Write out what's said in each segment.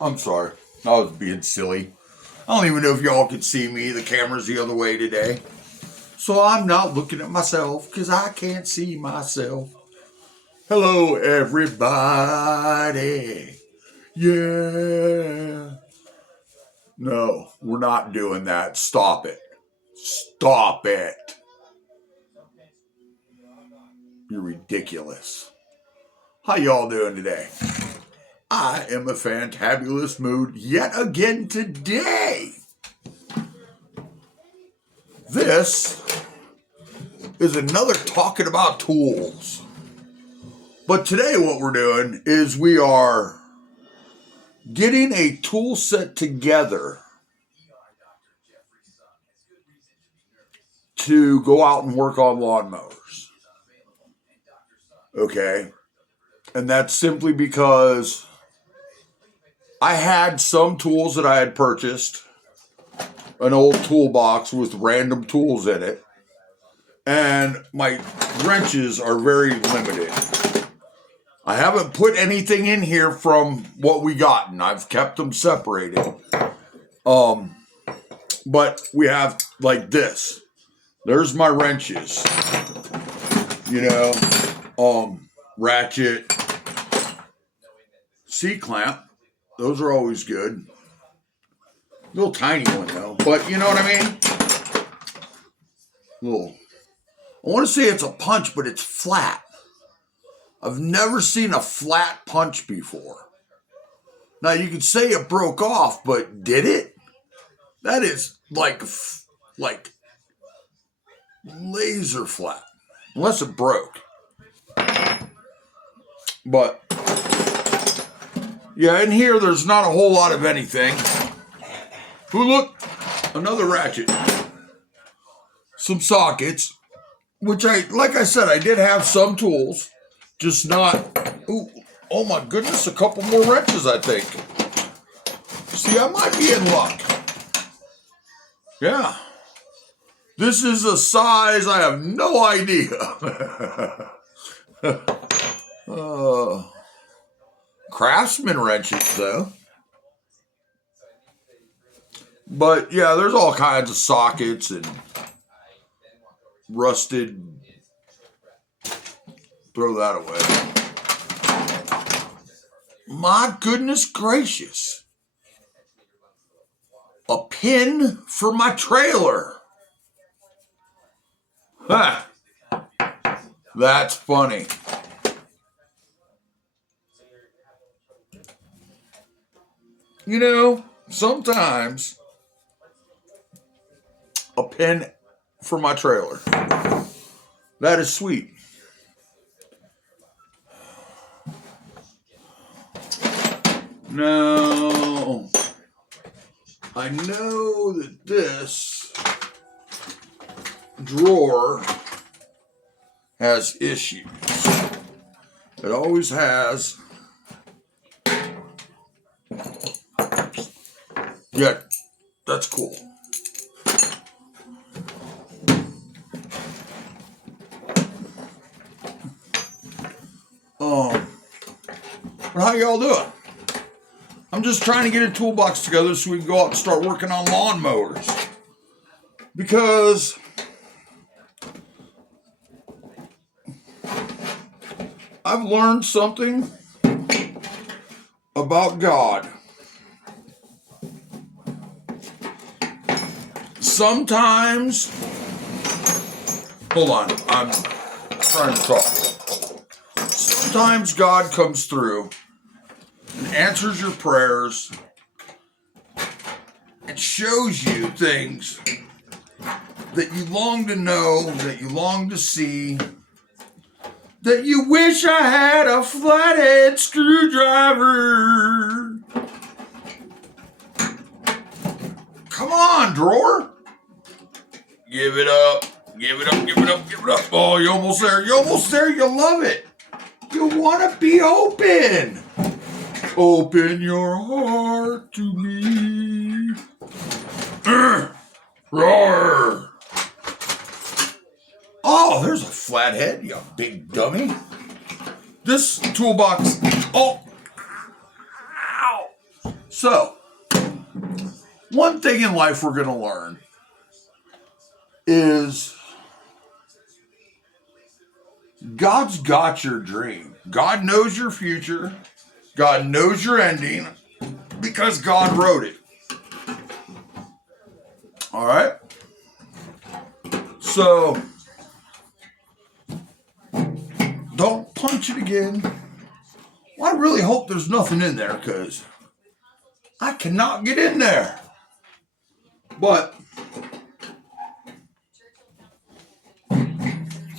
I'm sorry. I was being silly. I don't even know if y'all can see me. The camera's the other way today. So I'm not looking at myself because I can't see myself. Hello, everybody. Yeah. No, we're not doing that. Stop it. Stop it. You're ridiculous. How y'all doing today? I am a fantabulous mood yet again today. This is another talking about tools. But today what we're doing is we are getting a tool set together to go out and work on lawnmowers. Okay? And that's simply because I had some tools that I had purchased, an old toolbox with random tools in it, and my wrenches are very limited. I haven't put anything in here from what we gotten. I've kept them separated. But we have like this. There's my wrenches. Ratchet, C-clamp. Those are always good. Little tiny one though, but you know what I mean? Little. I want to say it's a punch, but it's flat. I've never seen a flat punch before. Now you could say it broke off, but did it? That is like laser flat, unless it broke. But yeah, in here there's not a whole lot of anything. Ooh, look, another ratchet, some sockets, which like I said, I did have some tools, just not. Ooh, oh my goodness, a couple more wrenches, I think. See, I might be in luck. Yeah. This is a size I have no idea. Craftsman wrenches, though. But yeah, there's all kinds of sockets and rusted. Throw that away. My goodness gracious. A pin for my trailer. Huh. That's funny. You know, sometimes a pin for my trailer. That is sweet. Now, I know that this drawer has issues. It always has. Yeah, that's cool. But how y'all doing? I'm just trying to get a toolbox together so we can go out and start working on lawnmowers. Because I've learned something about God. Sometimes, hold on, I'm trying to talk. Sometimes God comes through and answers your prayers and shows you things that you long to know, that you long to see, that you wish I had a flathead screwdriver. Come on, drawer. Give it up. Give it up, give it up, give it up. Oh, you're almost there. You're almost there. You love it. You want to be open. Open your heart to me. Roar. Oh, there's a flathead, you big dummy. This toolbox. Oh. Ow. So, one thing in life we're going to learn is God's got your dream. God knows your future. God knows your ending because God wrote it. All right? So, don't punch it again. Well, I really hope there's nothing in there because I cannot get in there. But,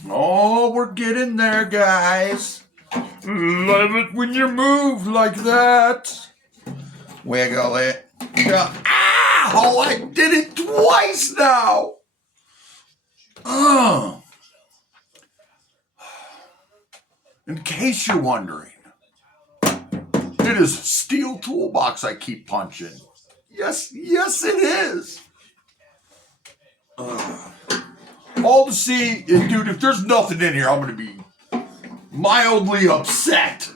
oh, we're getting there, guys. Love it when you move like that. Wiggle it. Oh, I did it twice now. In case you're wondering, it is a steel toolbox I keep punching. Yes, it is. All to see, dude, if there's nothing in here, I'm going to be mildly upset.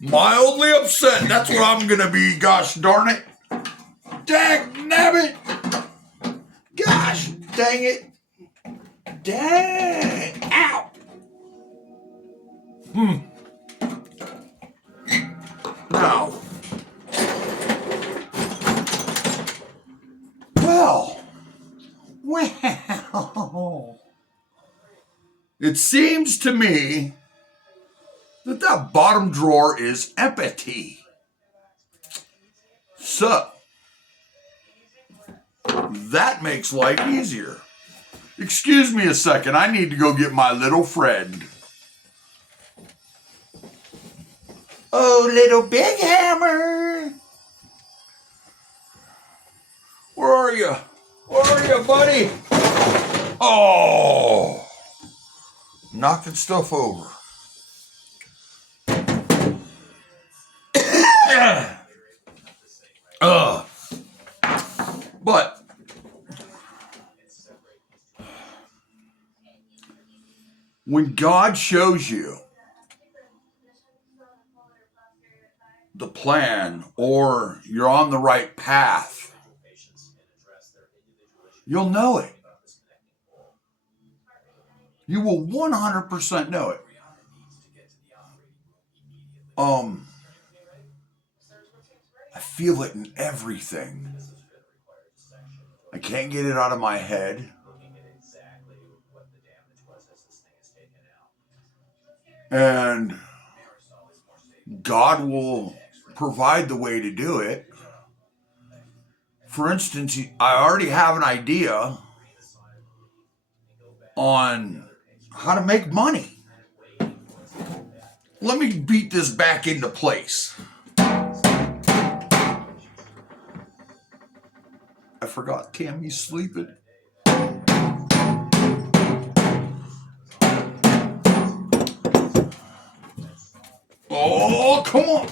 Mildly upset. That's what I'm going to be, gosh darn it. Dang nabbit. Gosh dang it. Dang. Ow. Now. Well. It seems to me that bottom drawer is empty. So, that makes life easier. Excuse me a second, I need to go get my little friend. Oh, little big hammer. Where are you? Where are you, buddy? Oh, knocking stuff over. But when God shows you the plan or you're on the right path, you'll know it. You will 100% know it. I feel it in everything. I can't get it out of my head. And God will provide the way to do it. For instance, I already have an idea on how to make money. Let me beat this back into place. I forgot Tammy's sleeping. Oh, come on.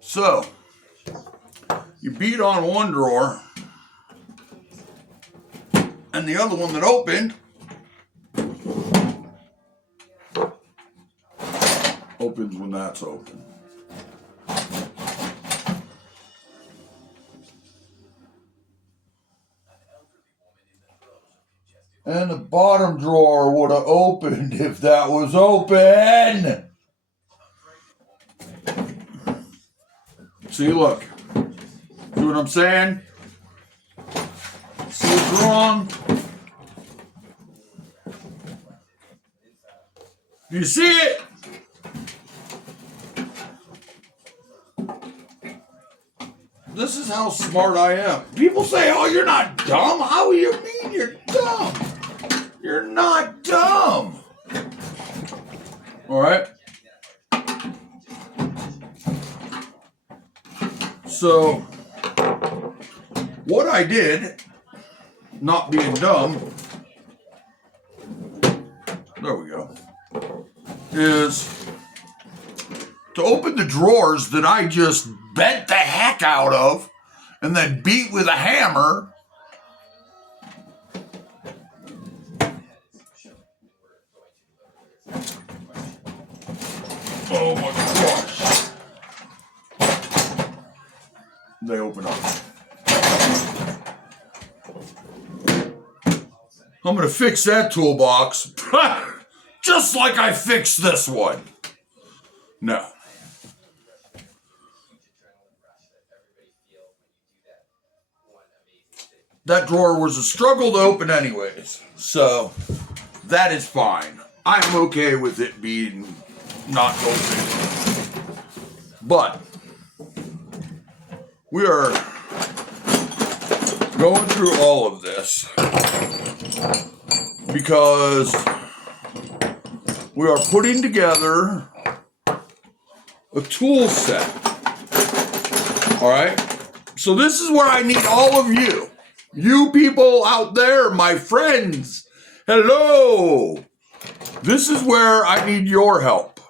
So, you beat on one drawer, and the other one that opened opens when that's open. And the bottom drawer would have opened if that was open. See, look. See what I'm saying? See what's wrong? Do you see it? This is how smart I am. People say, oh, you're not dumb. How do you mean you're dumb? You're not dumb. All right? So, what I did, not being dumb, there we go, is to open the drawers that I just bent the heck out of and then beat with a hammer. Oh my gosh. They open up. I'm going to fix that toolbox just like I fixed this one. No. That drawer was a struggle to open anyways, so that is fine. I'm okay with it being not open. But we are going through all of this because we are putting together a tool set. All right? So this is where I need all of you. You people out there, my friends. Hello. This is where I need your help.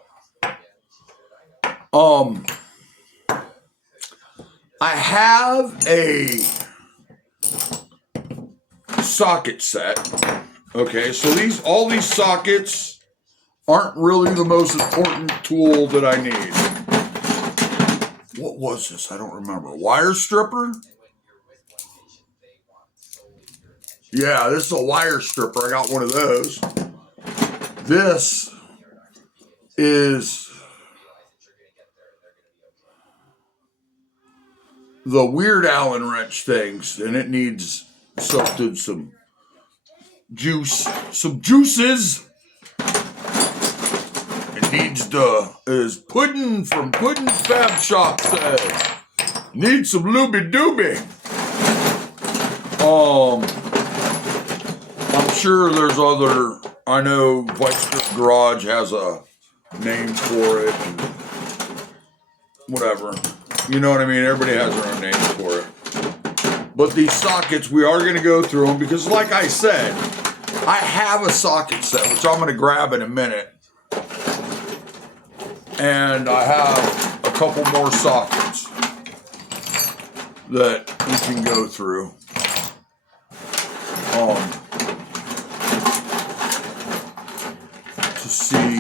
I have a socket set. Okay, so all these sockets aren't really the most important tool that I need. What was this? I don't remember. Wire stripper? Yeah, this is a wire stripper. I got one of those. This is the weird Allen wrench things, and it needs some juices. It needs as Puddin' from Puddin's Fab Shop says, needs some looby dooby. I'm sure there's other. I know White Strip Garage has a name for it, and whatever. You know what I mean? Everybody has their own name for it. But these sockets, we are going to go through them because, like I said, I have a socket set, which I'm going to grab in a minute. And I have a couple more sockets that we can go through. To see.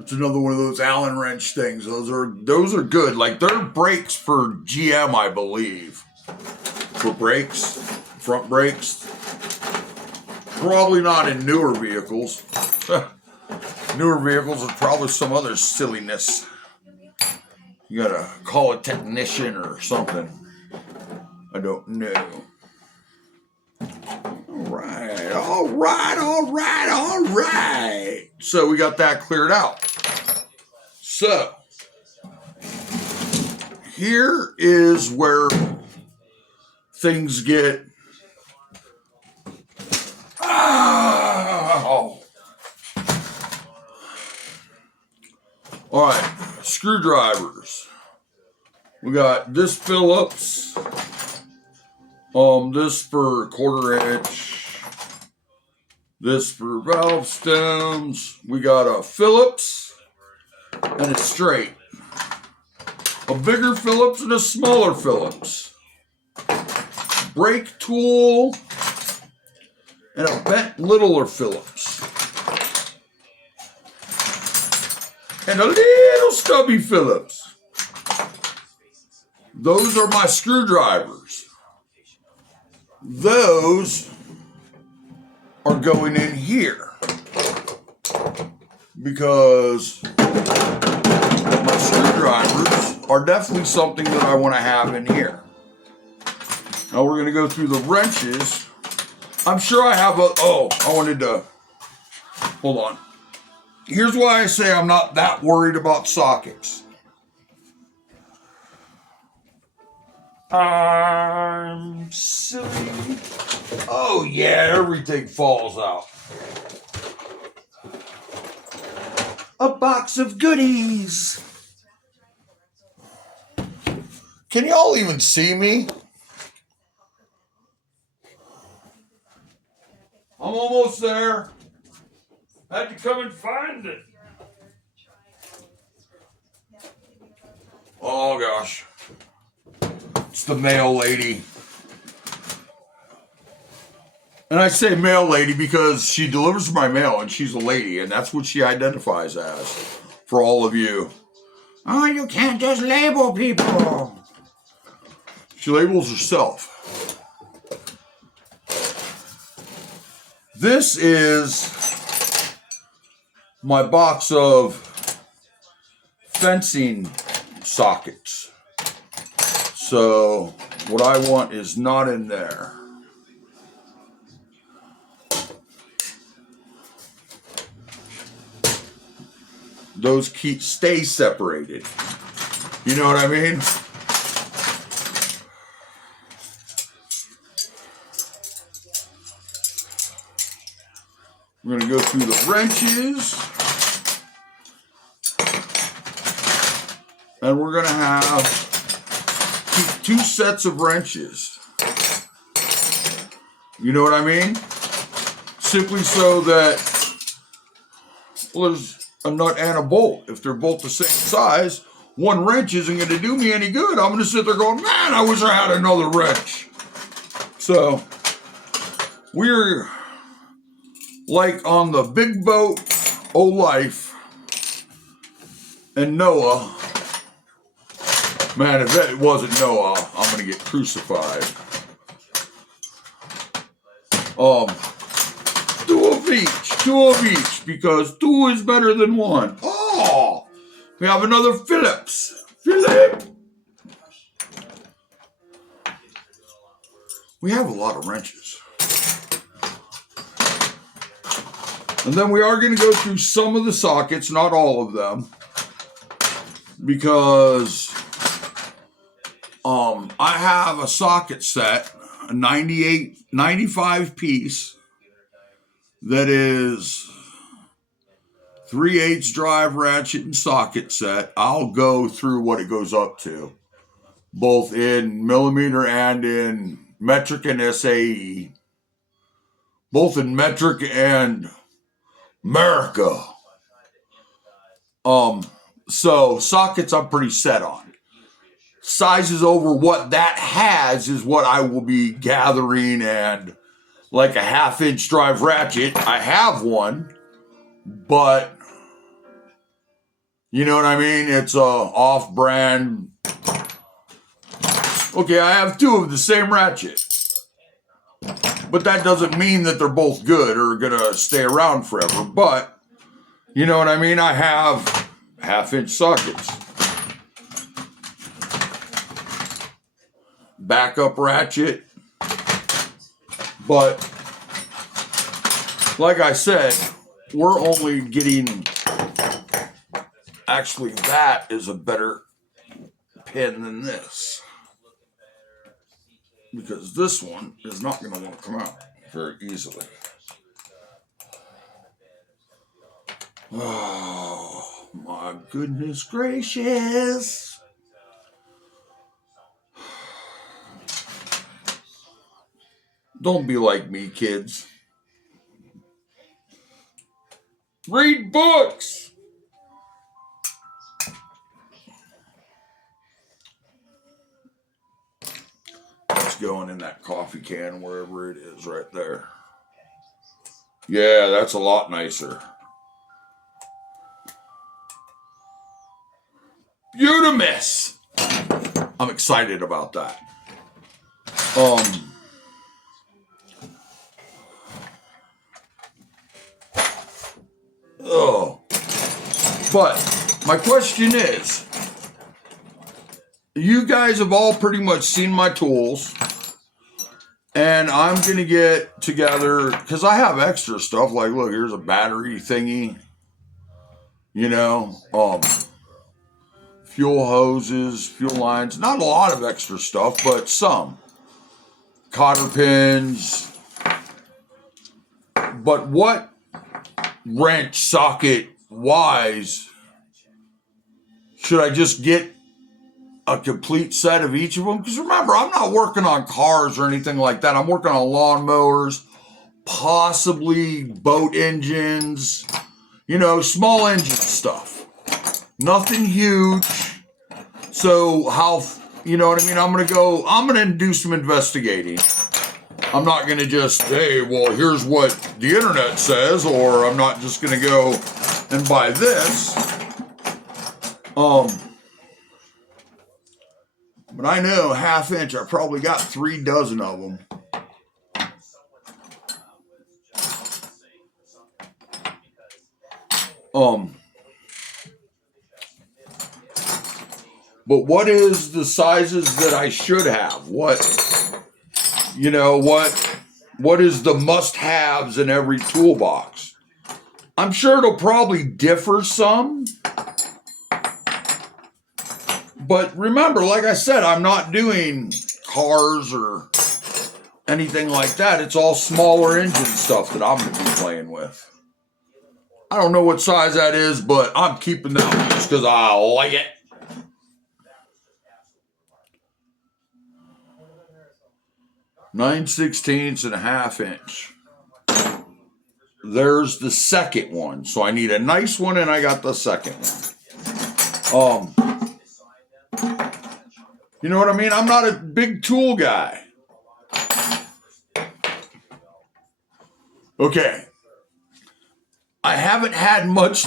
It's another one of those Allen wrench things. Those are good. Like, they're brakes for GM, I believe. For brakes, front brakes. Probably not in newer vehicles. Newer vehicles are probably some other silliness. You gotta call a technician or something. I don't know. All right. So we got that cleared out. So here is where things get all right, screwdrivers. We got this Phillips. This for 1/4 inch. This for valve stems. We got a Phillips and a straight. A bigger Phillips and a smaller Phillips. Brake tool and a bent littler Phillips. And a little stubby Phillips. Those are my screwdrivers. Those are going in here because my screwdrivers are definitely something that I want to have in here. Now we're going to go through the wrenches. I'm sure I have hold on. Here's why I say I'm not that worried about sockets. I'm silly. Oh yeah, everything falls out. A box of goodies. Can y'all even see me? I'm almost there. Had to come and find it. Oh gosh. It's the mail lady. And I say mail lady because she delivers my mail and she's a lady, and that's what she identifies as for all of you. Oh, you can't just label people. She labels herself. This is my box of fencing sockets. So what I want is not in there. Those stay separated. You know what I mean? We're going to go through the wrenches. And we're going to have two sets of wrenches. You know what I mean? Simply so that, well, there's a nut and a bolt. If they're both the same size, one wrench isn't going to do me any good. I'm going to sit there going, man, I wish I had another wrench. So, we're like on the big boat, O Life, and Noah. Man, if that wasn't Noah, I'm going to get crucified. Two of each, because two is better than one. Oh, we have another Phillips. Philip. We have a lot of wrenches. And then we are going to go through some of the sockets, not all of them, because I have a socket set, a 95 piece, that is 3/8 drive ratchet and socket set. I'll go through what it goes up to, both in millimeter and in metric and SAE, both in metric and America. So sockets I'm pretty set on. Sizes over what that has is what I will be gathering, and like a 1/2 inch drive ratchet, I have one, but you know what I mean? It's a off-brand. Okay, I have two of the same ratchet, but that doesn't mean that they're both good or gonna stay around forever. But you know what I mean? I have 1/2 inch sockets. Backup ratchet. But like I said, we're only getting, actually that is a better pin than this, because this one is not going to want to come out very easily. Oh my goodness gracious. Don't be like me, kids. Read books. It's going in that coffee can, wherever it is, right there. Yeah, that's a lot nicer. Beautimus. I'm excited about that. Oh, but my question is, you guys have all pretty much seen my tools, and I'm going to get together, because I have extra stuff, like, look, here's a battery thingy, you know, fuel hoses, fuel lines, not a lot of extra stuff, but some. Cotter pins. But what wrench socket wise should I just get a complete set of each of them? Because remember, I'm not working on cars or anything like that. I'm working on lawnmowers, possibly boat engines, Small engine stuff. Nothing huge. So you know what I mean? I'm going to do some investigating. I'm not going to just, hey, well, here's what the internet says, or I'm not just going to go and buy this. But I know 1/2 inch, I probably got 3 dozen of them. But what is the sizes that I should have? What is the must-haves in every toolbox? I'm sure it'll probably differ some. But remember, like I said, I'm not doing cars or anything like that. It's all smaller engine stuff that I'm going to be playing with. I don't know what size that is, but I'm keeping that one just because I like it. 9/16 and 1/2 inch. There's the second one. So I need a nice one, and I got the second one. You know what I mean? I'm not a big tool guy. Okay. I haven't had much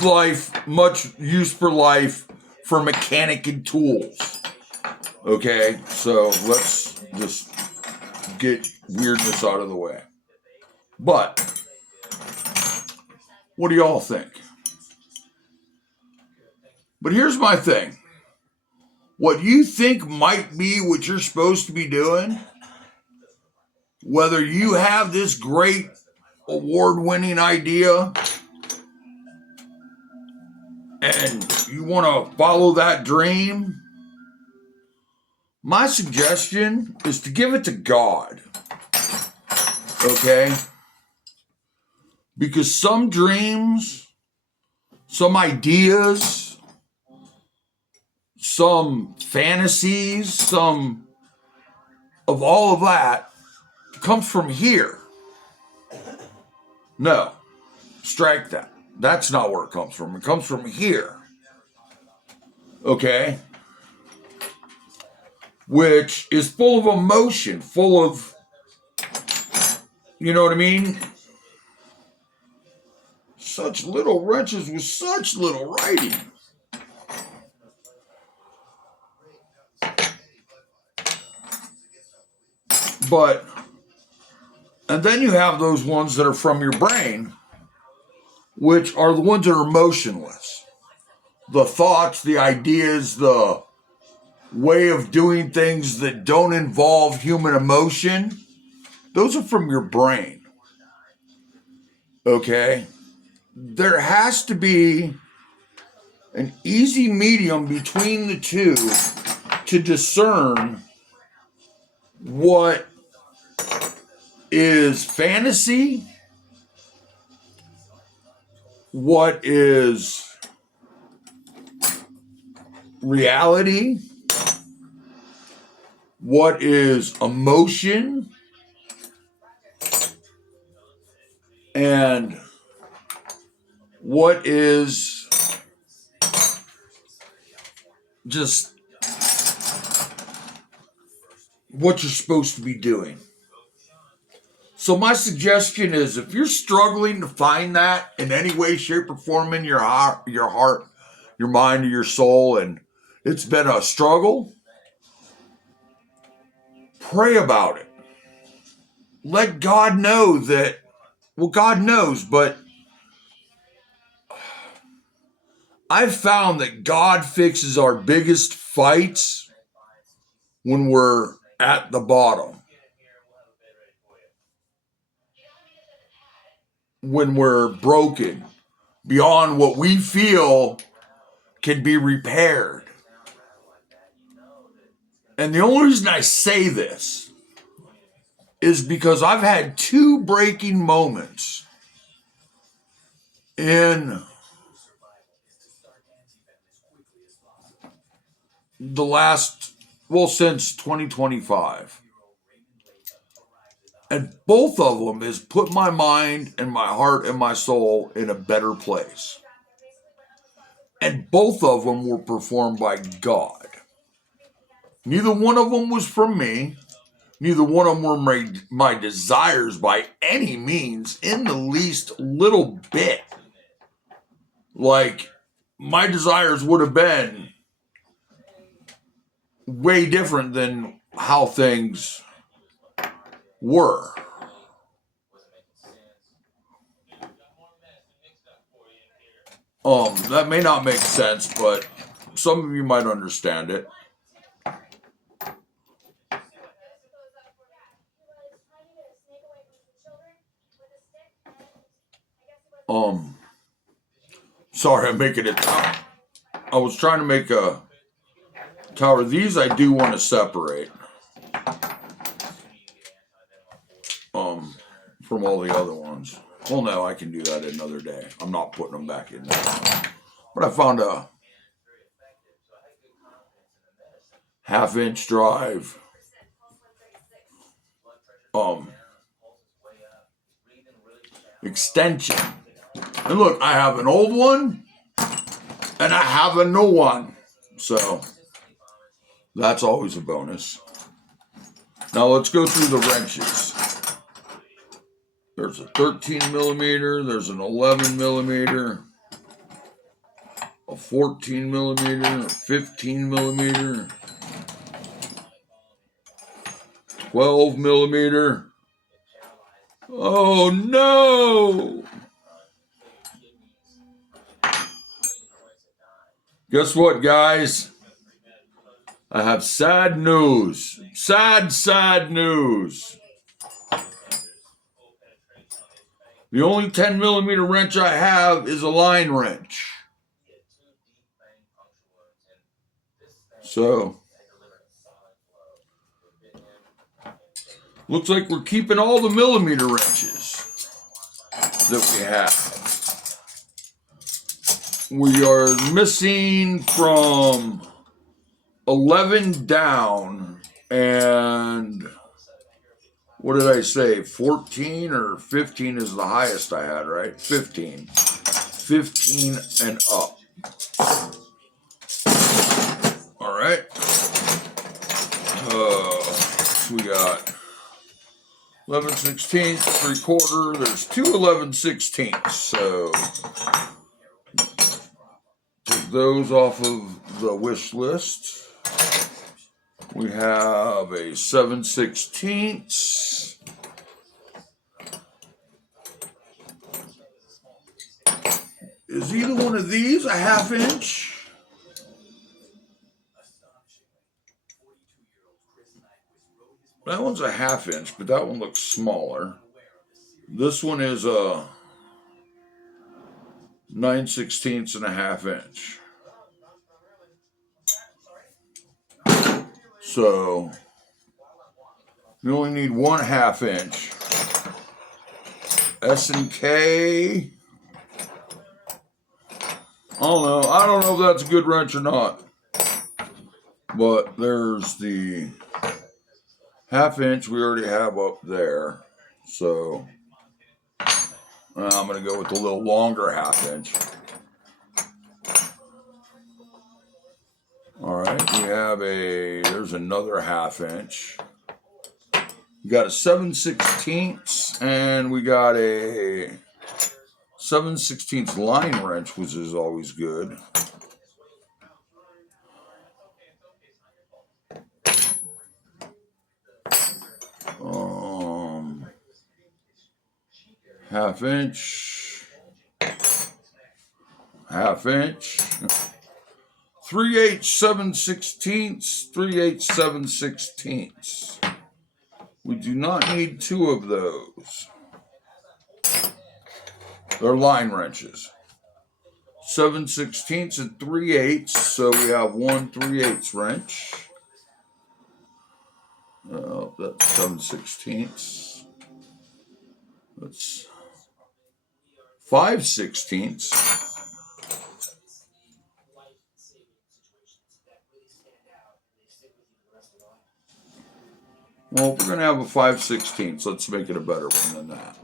use for life for mechanic and tools. Okay, so let's just get weirdness out of the way. But what do y'all think? But here's my thing. What you think might be what you're supposed to be doing, whether you have this great award-winning idea and you want to follow that dream, my suggestion is to give it to God. Okay? Because some dreams, some ideas, some fantasies, some of all of that comes from here. No, strike that. That's not where it comes from. It comes from here. Okay? Which is full of emotion, full of, you know what I mean? Such little wrenches with such little writing. But, and then you have those ones that are from your brain, which are the ones that are emotionless. The thoughts, the ideas, the way of doing things that don't involve human emotion, those are from your brain. Okay? There has to be an easy medium between the two to discern what is fantasy, what is reality, what is emotion, and what is just what you're supposed to be doing. So my suggestion is, if you're struggling to find that in any way, shape, or form in your heart, your mind, or your soul, and it's been a struggle, pray about it. Let God know that, well, God knows, but I've found that God fixes our biggest fights when we're at the bottom. When we're broken beyond what we feel can be repaired. And the only reason I say this is because I've had 2 breaking moments in the last, since 2025. And both of them has put my mind and my heart and my soul in a better place. And both of them were performed by God. Neither one of them was from me. Neither one of them were my desires by any means, in the least little bit. Like, my desires would have been way different than how things were. That may not make sense, but some of you might understand it. Sorry, I'm making it. I was trying to make a tower. These I do want to separate. From all the other ones. Well, no, I can do that another day. I'm not putting them back in there. But I found a 1/2-inch drive. Extension. And look, I have an old one and I have a new one. So that's always a bonus. Now let's go through the wrenches. There's a 13 millimeter, there's an 11 millimeter, a 14 millimeter, a 15 millimeter, 12 millimeter. Oh no! Guess what, guys? I have sad news. Sad news. The only 10 millimeter wrench I have is a line wrench. So, looks like we're keeping all the millimeter wrenches that we have. We are missing from 11 down, and what did I say? 14 or 15 is the highest I had, right? 15. 15 and up. All right. So we got 11/16, 3/4. There's two 11/16. So take those off of the wish list. We have a 7/16. Is either one of these a 1/2-inch? That one's a 1/2-inch, but that one looks smaller. This one is a 9/16 and a 1/2-inch. So you only need one 1/2-inch. S&K. I don't know if that's a good wrench or not. But there's the 1/2-inch we already have up there. So I'm going to go with the little longer 1/2-inch. All right, we have there's another 1/2-inch. We got a 7/16 and we got a 7/16 line wrench, which is always good. Half-inch, 3/8 7/16, 3/8 7/16. We do not need two of those. They're line wrenches. 7/16 and 3/8, so we have one 3/8 wrench. That's 7/16. That's 5/16. Well, if we're going to have a 5/16, let's make it a better one than that.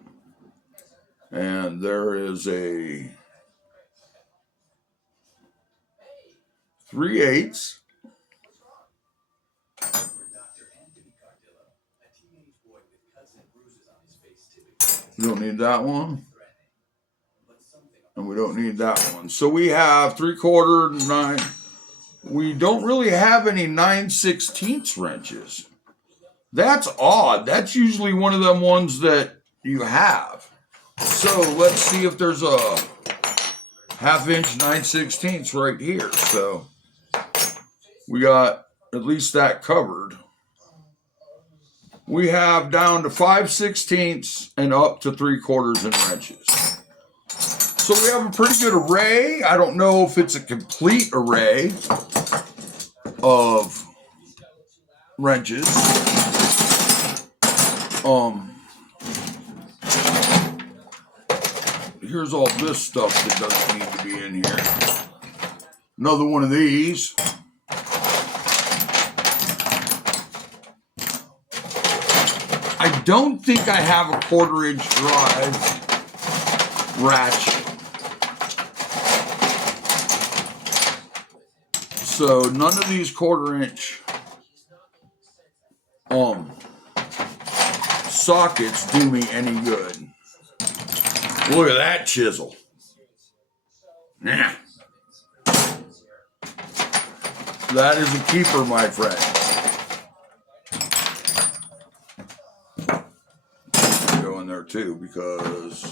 And there is a 3/8. We don't need that one. And we don't need that one. So we have 3/4, 9. We don't really have any 9/16 wrenches. That's odd. That's usually one of them ones that you have. So let's see if there's a 1/2" 9/16 right here. So we got at least that covered. We have down to 5/16 and up to 3/4 in wrenches. So we have a pretty good array. I don't know if it's a complete array of wrenches. Here's all this stuff that doesn't need to be in here. Another one of these. I don't think I have a 1/4" drive ratchet. So none of these 1/4" sockets do me any good. Look at that chisel. Yeah. That is a keeper, my friend. Go in there too, because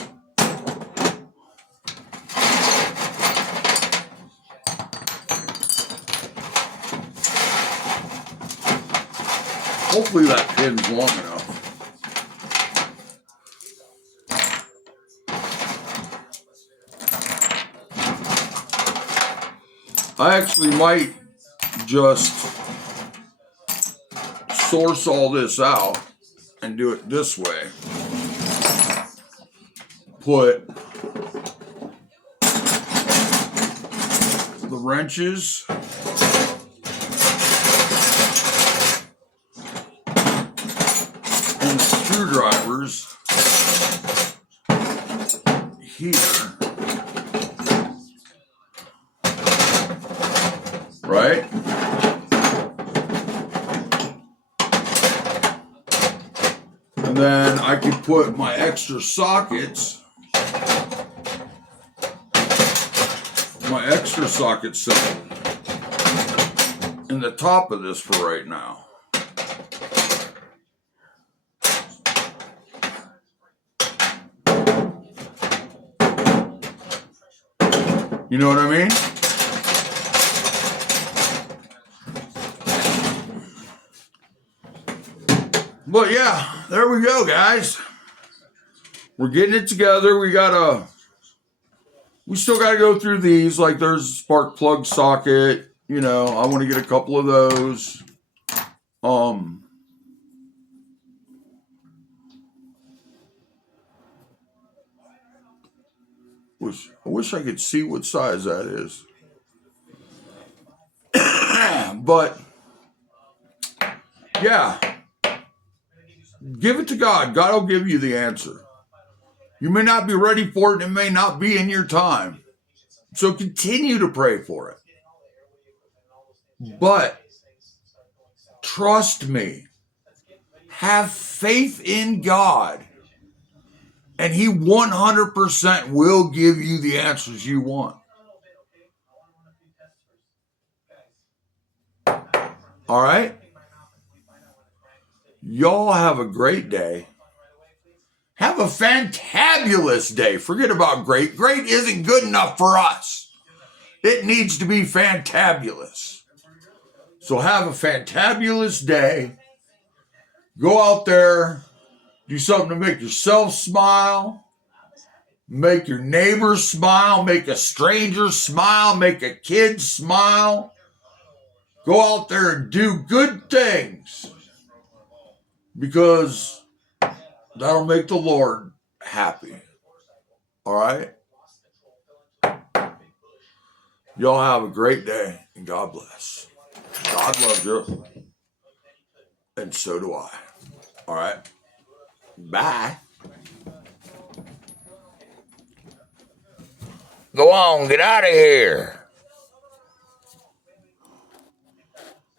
hopefully that pin's long enough. I actually might just source all this out and do it this way. Put the wrenches and screwdrivers here. Right? And then I could put my extra sockets, set in the top of this for right now. You know what I mean? But yeah, there we go, guys. We're getting it together. We still gotta go through these. Like there's a spark plug socket. You know, I want to get a couple of those. I wish I could see what size that is. But yeah. Give it to God. God will give you the answer. You may not be ready for it. It may not be in your time. So continue to pray for it. But trust me. Have faith in God. And He 100% will give you the answers you want. All right? Y'all have a great day. Have a fantabulous day. Forget about great. Great isn't good enough for us. It needs to be fantabulous. So have a fantabulous day. Go out there. Do something to make yourself smile. Make your neighbors smile. Make a stranger smile. Make a kid smile. Go out there and do good things. Because that'll make the Lord happy. All right? Y'all have a great day and God bless. God loves you. And so do I. All right? Bye. Go on, get out of here.